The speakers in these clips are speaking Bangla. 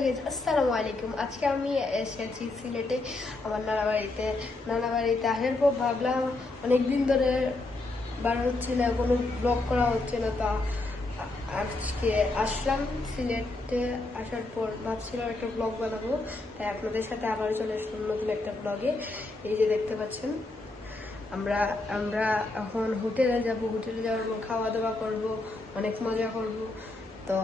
হ্যালো গাইস, আসসালামু আলাইকুম। আজকে আমি এসেছি সিলেটে আমার নানা বাড়িতে আসার পর ভাবলাম অনেকদিন ধরে বার হচ্ছে না, কোনো ব্লগ করা হচ্ছে না, তা আজকে আসলাম। সিলেটে আসার পর ভাবছিলাম একটা ব্লগ বানাবো, তাই আপনাদের সাথে আবার চলে আসলাম নতুন একটা ব্লগে। এই যে দেখতে পাচ্ছেন, আমরা আমরা এখন হোটেলে যাব, হোটেলে যাওয়ার পর খাওয়া দাওয়া করব, অনেক মজা করব। তো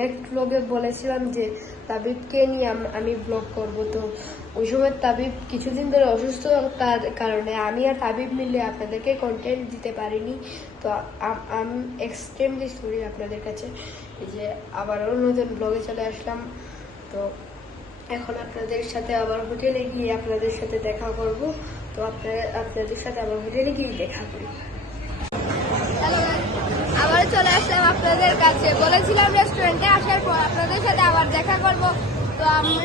নেক্সট ব্লগে বলেছিলাম যে তাবিবকে নিয়ে আমি ব্লগ করব। তো ওই সময় তাবিব কিছুদিন ধরে অসুস্থ, তার কারণে আমি আর তাবিব মিলে আপনাদেরকে কন্টেন্ট দিতে পারিনি। তো আমি এক্সট্রিমলি সরি আপনাদের কাছে, এই যে আবারও নতুন ব্লগে চলে আসলাম। তো এখন আপনাদের সাথে আবার হোটেলে গিয়ে আপনাদের সাথে দেখা করব। তো আপনাদের সাথে আবার হোটেলে গিয়ে দেখা করি। আবার চলে আসলাম আপনাদের কাছে। বলেছিলাম রেস্টুরেন্টে আসার পর আপনাদের সাথে আবার দেখা করব। তো আমি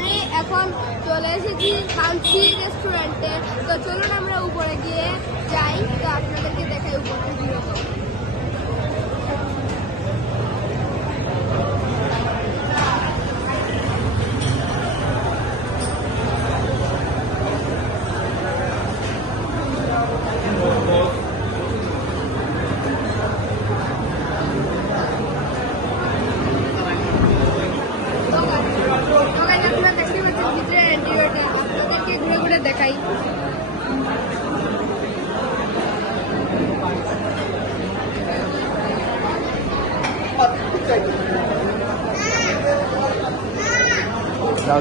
এখন চলে এসেছি শান্তি রেস্টুরেন্টে। তো চলুন আমরা উপরে গিয়ে যাই, তো আপনাদেরকে দেখাই উপরে কিরকম। আপনারা দেখতে পাচ্ছেন ভিতরে ইন্টেরিয়রটা, আপনাদেরকে ঘুরে ঘুরে দেখাই। যাও